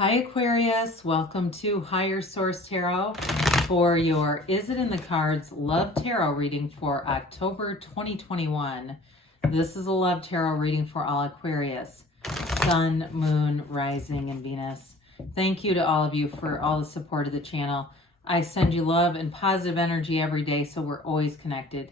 Hi Aquarius, welcome to Higher Source Tarot for your Is It in the Cards Love Tarot reading for October 2021. This is a Love Tarot reading for all Aquarius, Sun, Moon, Rising, and Venus. Thank you to all of you for all the support of the channel. I send you love and positive energy every day, so we're always connected.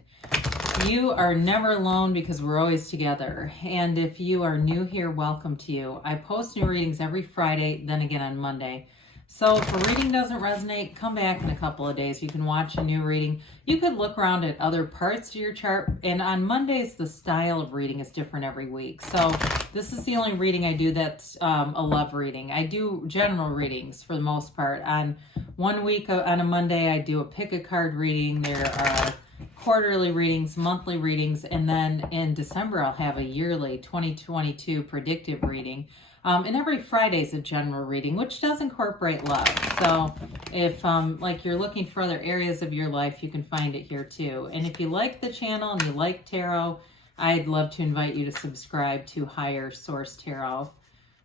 You are never alone because we're always together. And if you are new here, welcome to you. I post new readings every Friday, then again on Monday. So if a reading doesn't resonate, come back in a couple of days. You can watch a new reading. You could look around at other parts of your chart. And on Mondays, the style of reading is different every week. So this is the only reading I do that's a love reading. I do general readings for the most part. On one week, on a Monday, I do a pick a card reading. There are quarterly readings, monthly readings, and then in December I'll have a yearly 2022 predictive reading. And every Friday is a general reading, which does incorporate love. So if like you're looking for other areas of your life, you can find it here too. And if you like the channel and you like tarot, I'd love to invite you to subscribe to Higher Source Tarot.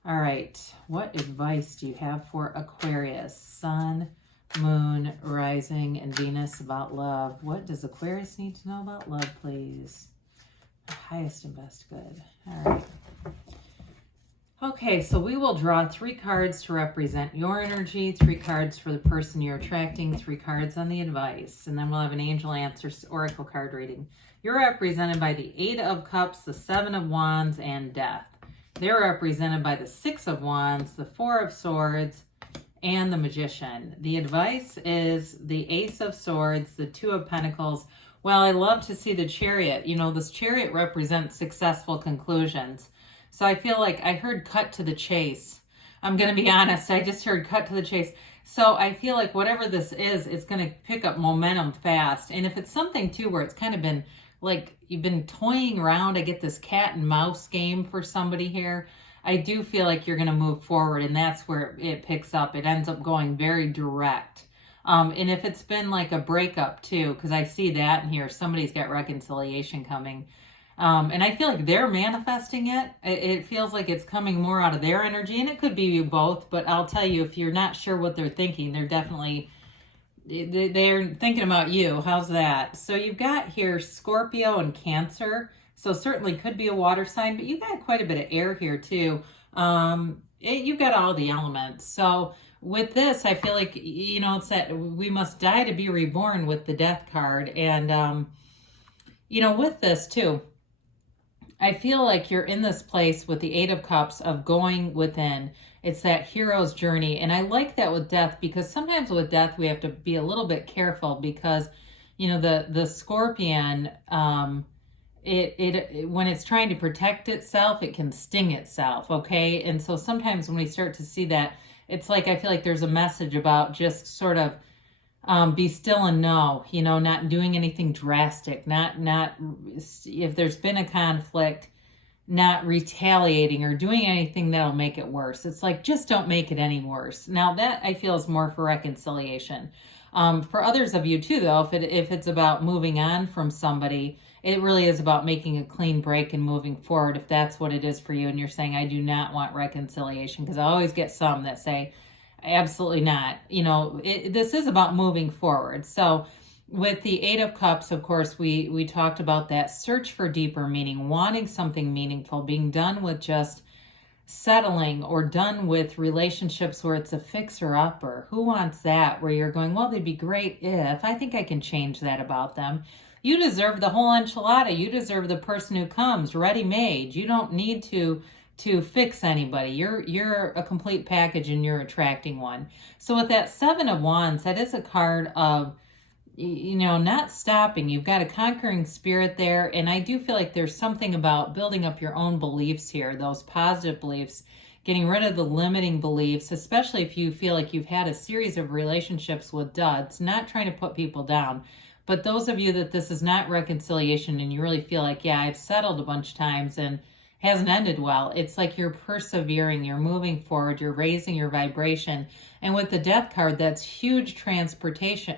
All right, what advice do you have for Aquarius, Sun, Moon, Rising, and Venus about love? What does Aquarius need to know about love, please? Highest and best good. All right. Okay, so we will draw 3 cards to represent your energy, 3 cards for the person you're attracting, 3 cards on the advice, and then we'll have an angel answer oracle card reading. You're represented by the 8 of Cups, the 7 of Wands, and Death. They're represented by the 6 of Wands, the 4 of Swords, and the Magician. The advice is the Ace of Swords, the 2 of Pentacles. Well, I love to see the Chariot. You know, this Chariot represents successful conclusions. So I feel like I heard cut to the chase. I'm going to be honest. I just heard cut to the chase. So I feel like whatever this is, it's going to pick up momentum fast. And if it's something too where it's kind of been like you've been toying around, I get this cat and mouse game for somebody here. I do feel like you're going to move forward, and that's where it picks up. It ends up going very direct. And if it's been like a breakup too, because I see that in here, somebody's got reconciliation coming. And I feel like they're manifesting it. It feels like it's coming more out of their energy, and it could be you both, but I'll tell you, if you're not sure what they're thinking, they're definitely, they're thinking about you. How's that? So you've got here Scorpio and Cancer. So certainly could be a water sign, but you've got quite a bit of air here too. You've got all the elements. So with this, I feel like, you know, it's that we must die to be reborn with the Death card. And, you know, with this too, I feel like you're in this place with the 8 of Cups of going within. It's that hero's journey. And I like that with Death, because sometimes with Death, we have to be a little bit careful because, you know, the Scorpion, when it's trying to protect itself, it can sting itself, okay? And so sometimes when we start to see that, it's like I feel like there's a message about just sort of be still and know, you know, not doing anything drastic, not if there's been a conflict, not retaliating or doing anything that'll make it worse. It's like, just don't make it any worse. Now that I feel is more for reconciliation. For others of you too, though, if it's about moving on from somebody, it really is about making a clean break and moving forward, if that's what it is for you. And you're saying, I do not want reconciliation, because I always get some that say, absolutely not. You know, this is about moving forward. So with the 8 of Cups, of course, we talked about that search for deeper meaning, wanting something meaningful, being done with just settling, or done with relationships where it's a fixer-upper. Who wants that? Where you're going, well, they'd be great if, I think I can change that about them. You deserve the whole enchilada. You deserve the person who comes ready-made. You don't need to fix anybody. You're a complete package, and you're attracting one. So with that 7 of Wands, that is a card of, you know, not stopping. You've got a conquering spirit there. And I do feel like there's something about building up your own beliefs here, those positive beliefs, getting rid of the limiting beliefs, especially if you feel like you've had a series of relationships with duds, not trying to put people down. But those of you that this is not reconciliation and you really feel like, yeah, I've settled a bunch of times and hasn't ended well, it's like you're persevering, you're moving forward, you're raising your vibration. And with the Death card, that's huge transformation.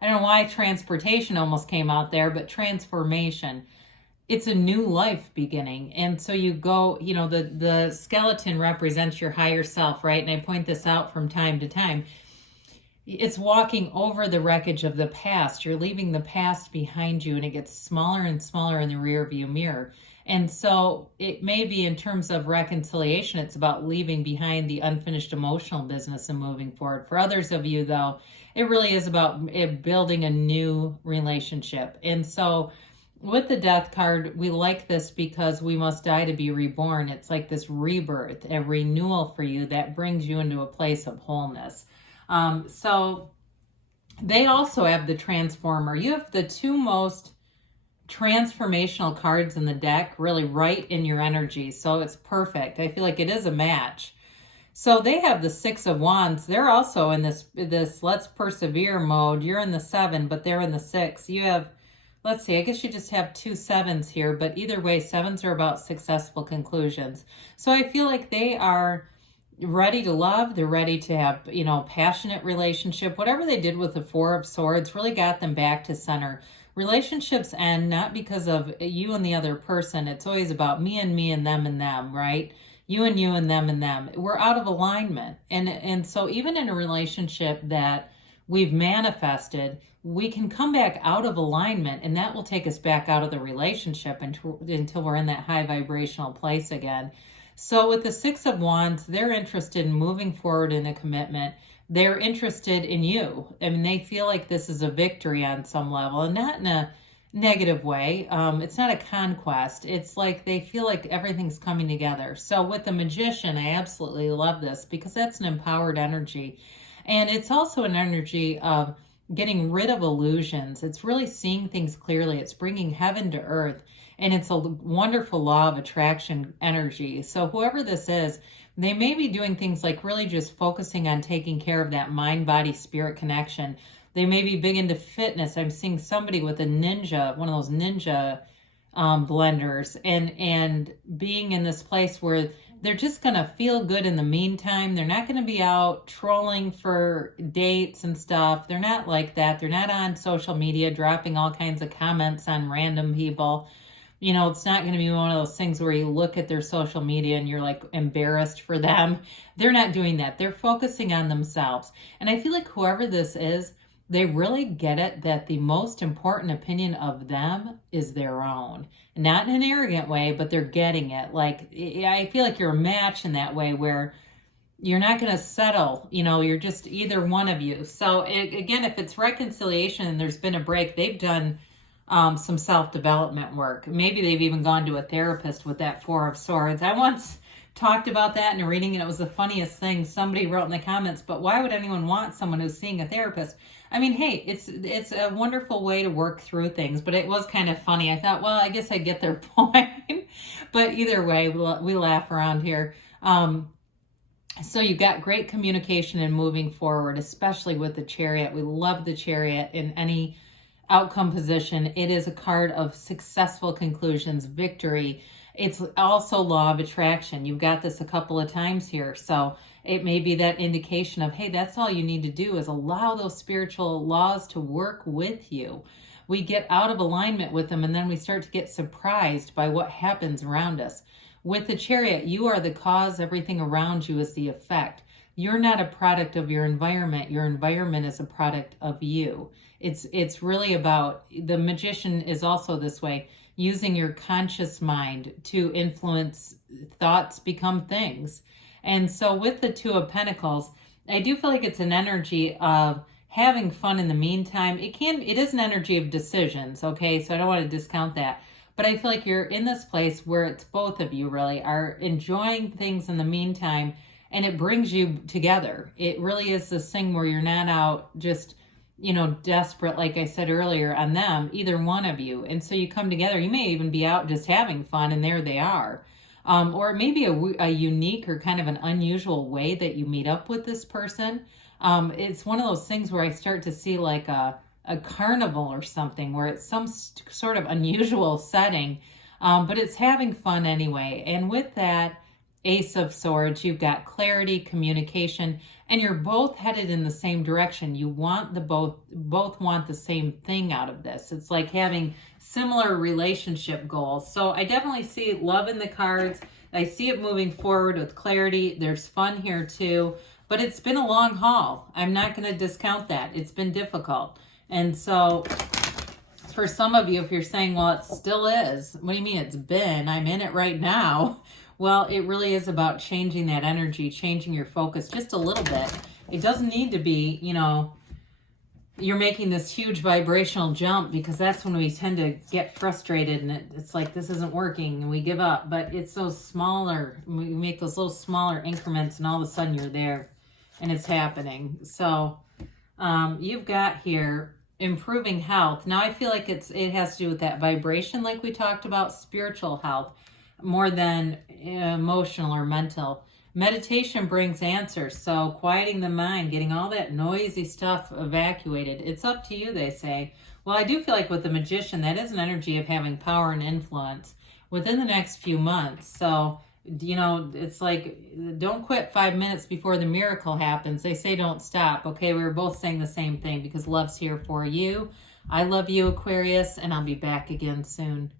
I don't know why transportation almost came out there, but transformation. it's a new life beginning. And so you go, you know, the skeleton represents your higher self, right? And I point this out from time to time. It's walking over the wreckage of the past. You're leaving the past behind you, and it gets smaller and smaller in the rear view mirror. And so it may be, in terms of reconciliation, it's about leaving behind the unfinished emotional business and moving forward. For others of you, though, it really is about building a new relationship. And so with the death card, we like this because we must die to be reborn. It's like this rebirth, a renewal for you that brings you into a place of wholeness. So they also have the Transformer. You have the two most transformational cards in the deck, really right in your energy. So it's perfect. I feel like it is a match. So they have the Six of Wands. They're also in this let's persevere mode. You're in the 7, but they're in the 6. You have, let's see, I guess you just have 2 7s here, but either way, 7s are about successful conclusions. So I feel like they are ready to love. They're ready to have, you know, passionate relationship. Whatever they did with the Four of Swords really got them back to center. Relationships end not because of you and the other person. It's always about me and them, right? You and them. We're out of alignment. And so even in a relationship that we've manifested, we can come back out of alignment, and that will take us back out of the relationship until we're in that high vibrational place again. So with the Six of Wands, they're interested in moving forward in a commitment. They're interested in you. I mean, they feel like this is a victory on some level, and not in a negative way. It's not a conquest. It's like they feel like everything's coming together. So with the Magician, I absolutely love this because that's an empowered energy. And it's also an energy of getting rid of illusions. It's really seeing things clearly. It's bringing heaven to earth. And it's a wonderful law of attraction energy. So whoever this is, they may be doing things like really just focusing on taking care of that mind, body, spirit connection. They may be big into fitness. I'm seeing somebody with a ninja, one of those ninja blenders, and being in this place where they're just going to feel good in the meantime. They're not going to be out trolling for dates and stuff. They're not like that. They're not on social media dropping all kinds of comments on random people. You know, it's not going to be one of those things where you look at their social media and you're like embarrassed for them. They're not doing that. They're focusing on themselves. And I feel like whoever this is, they really get it that the most important opinion of them is their own. Not in an arrogant way, but they're getting it. Like, I feel like you're a match in that way where you're not going to settle. You know, you're just either one of you. So again, if it's reconciliation and there's been a break, they've done some self-development work. Maybe they've even gone to a therapist with that Four of Swords. I once talked about that in a reading, and it was the funniest thing. Somebody wrote in the comments, but why would anyone want someone who's seeing a therapist? I mean, hey, it's a wonderful way to work through things, but it was kind of funny. I thought, well, I guess I get their point. But either way, we laugh around here. So you got great communication and moving forward, especially with the Chariot. We love the Chariot in any outcome position. It is a card of successful conclusions, victory. It's also law of attraction. You've got this a couple of times here. So it may be that indication of, hey, that's all you need to do is allow those spiritual laws to work with you. We get out of alignment with them, and then we start to get surprised by what happens around us. With the Chariot, you are the cause. Everything around you is the effect. You're not a product of your environment. Your environment is a product of you. It's really about, the Magician is also this way, using your conscious mind to influence thoughts become things. And so with the Two of Pentacles, I do feel like it's an energy of having fun in the meantime. It is an energy of decisions, okay? So I don't want to discount that. But I feel like you're in this place where it's both of you really are enjoying things in the meantime, and it brings you together. It really is this thing where you're not out just, you know, desperate, like I said earlier, on them, either one of you. And so you come together. You may even be out just having fun, and there they are. Or it may be a unique or kind of an unusual way that you meet up with this person. It's one of those things where I start to see like a carnival or something where it's some sort of unusual setting, but it's having fun anyway. And with that, Ace of Swords, you've got clarity, communication, and you're both headed in the same direction. You want both want the same thing out of this. It's like having similar relationship goals. So I definitely see love in the cards. I see it moving forward with clarity. There's fun here too, but it's been a long haul. I'm not going to discount that. It's been difficult. And so for some of you, if you're saying, well, it still is, what do you mean it's been? I'm in it right now. Well, it really is about changing that energy, changing your focus just a little bit. It doesn't need to be, you know, you're making this huge vibrational jump, because that's when we tend to get frustrated and it's like, this isn't working and we give up. But it's those smaller, we make those little smaller increments and all of a sudden you're there and it's happening. So you've got here improving health. Now I feel like it has to do with that vibration, like we talked about, spiritual health, more than emotional or mental. Meditation brings answers. So quieting the mind, getting all that noisy stuff evacuated. It's up to you, they say. Well, I do feel like with the Magician, that is an energy of having power and influence within the next few months. So, you know, it's like, don't quit 5 minutes before the miracle happens. They say don't stop. Okay, we were both saying the same thing, because love's here for you. I love you, Aquarius, and I'll be back again soon.